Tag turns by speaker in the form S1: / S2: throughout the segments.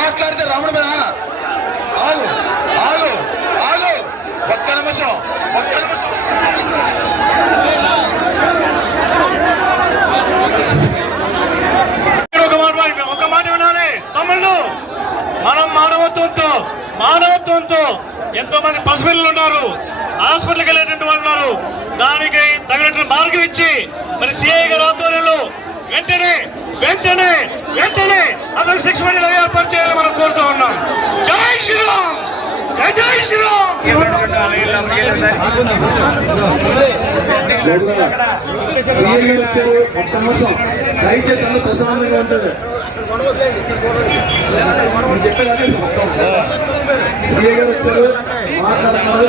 S1: మాట్లాడితే రాముడు మీద ఆన. ఆగు ఆగు ఆగు. ఒక్క నిమిషం ఒక్క నిమిషం.
S2: ఒక మాట వినాలి. తమ్ముళ్ళు మనం మానవత్వంతో మానవత్వంతో ఎంతో మంది పసిపిల్లలు ఉన్నారు. హాస్పిటల్కి వెళ్ళేటువంటి వాళ్ళు ఉన్నారు. దానికి తగినటువంటి మార్గం ఇచ్చి మరి సిఐ గారి ఆధ్వర్యంలో వెంటనే వెంటనే వెంటనే అతనికి శిక్ష పడి ఏర్పాటు చేయాలని మనం కోరుతూ ఉన్నాం. జై శ్రీరామ్! జై శ్రీరామ్!
S3: దయచేసి అందరూ ప్రశాంతంగా ఉంటుంది చెప్పేది అదే సీఏ గారు వచ్చారు మాట్లాడుతున్నారు.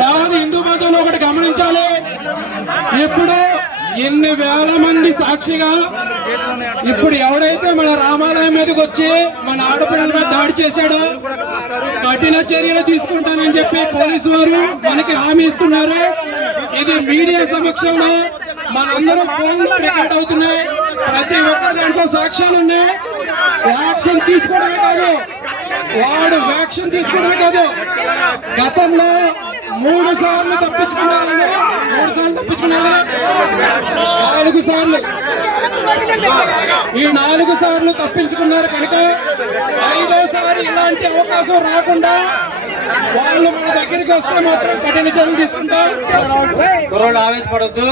S4: యావత్ హిందూ బంధువులు ఒకటి గమనించాలి. ఇప్పుడు ఎన్ని వేల మంది సాక్షిగా ఇప్పుడు ఎవడైతే మన రామాలయం మీదకి వచ్చి మన ఆడపిల్లల మీద దాడి చేశాడో కఠిన చర్యలు తీసుకుంటానని చెప్పి పోలీసు వారు మనకి హామీ ఇస్తున్నారు. ఇది మీడియా సమక్షంలో మనందరం ఫోన్లో రికార్డ్ అవుతున్నాయి. ప్రతి ఒక్కరి దాంట్లో సాక్ష్యాలు ఉన్నాయి. యాక్షన్ తీసుకోవడమే కాదు వాడు వ్యాక్సిన్ తీసుకోవడమే కాదు గతంలో మూడు సార్లు తప్పించుకున్నారు? మూడు సార్లు తప్పించుకున్నారు? నాలుగు సార్లు. ఈ నాలుగు సార్లు తప్పించుకున్నారు కనుక ఐదోసారి ఇలాంటి అవకాశం రాకుండా వాళ్ళు మన దగ్గరికి వస్తే మాత్రం కఠిన చర్యలు తీసుకుంటారు
S5: కుర్రోళ్ళు ఆవేశపడద్దు.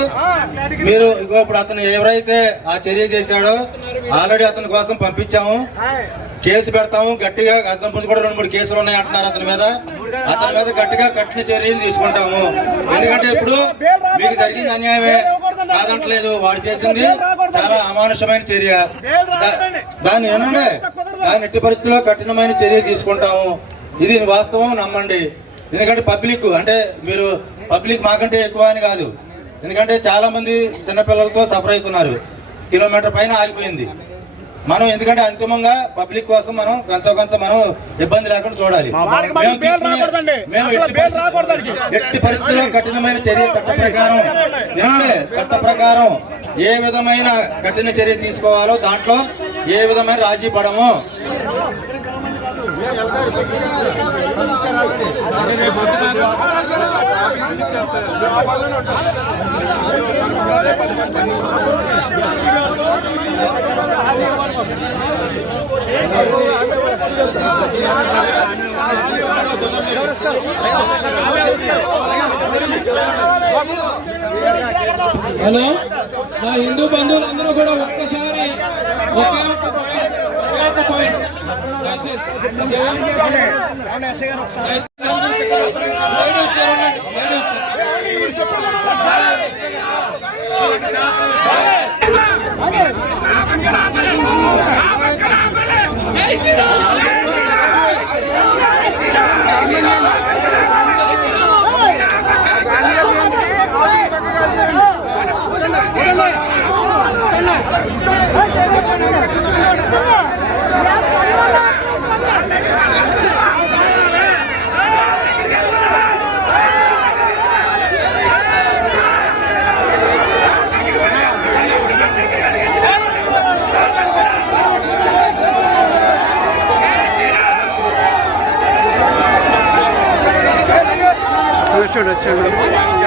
S5: మీరు ఇగో ఇప్పుడు అతను ఎవరైతే ఆ చర్య చేశాడో ఆల్రెడీ అతని కోసం పంపించాము. కేసు పెడతాము గట్టిగా అతని ముందు కూడా రెండు మూడు కేసులు ఉన్నాయి అంటున్నారు అతని మీద. అతని మీద గట్టిగా కఠిన చర్యలు తీసుకుంటాము. ఎందుకంటే ఇప్పుడు మీకు జరిగింది అన్యాయమే కాదంటలేదు వాడు చేసింది చాలా అమానుషమైన చర్య. దాన్ని ఏనండి దాని ఎట్టి పరిస్థితుల్లో కఠినమైన చర్య తీసుకుంటాము. ఇది వాస్తవం నమ్మండి. ఎందుకంటే పబ్లిక్ అంటే మీరు పబ్లిక్ మాకంటే ఎక్కువ అని కాదు. ఎందుకంటే చాలా మంది చిన్నపిల్లలతో సఫర్ అవుతున్నారు. కిలోమీటర్ పైన ఆగిపోయింది. మనం ఎందుకంటే అంతిమంగా పబ్లిక్ కోసం మనం ఎంతో కొంత మనం ఇబ్బంది లేకుండా చూడాలి. మేము ఎట్టి పరిస్థితి- ఎట్టి పరిస్థితుల్లో కఠినమైన చర్య చట్ట ప్రకారం చట్ట ప్రకారం ఏ విధమైన కఠిన చర్య తీసుకోవాలో దాంట్లో ఏ విధమైన రాజీ పడము.
S4: హలో? నా హిందూ బంధువులందరూ కూడా ఒక్కసారి ఒకే ఒక్క పాయింట్ ఒకే ఒక్క పాయింట్ 这
S2: 这这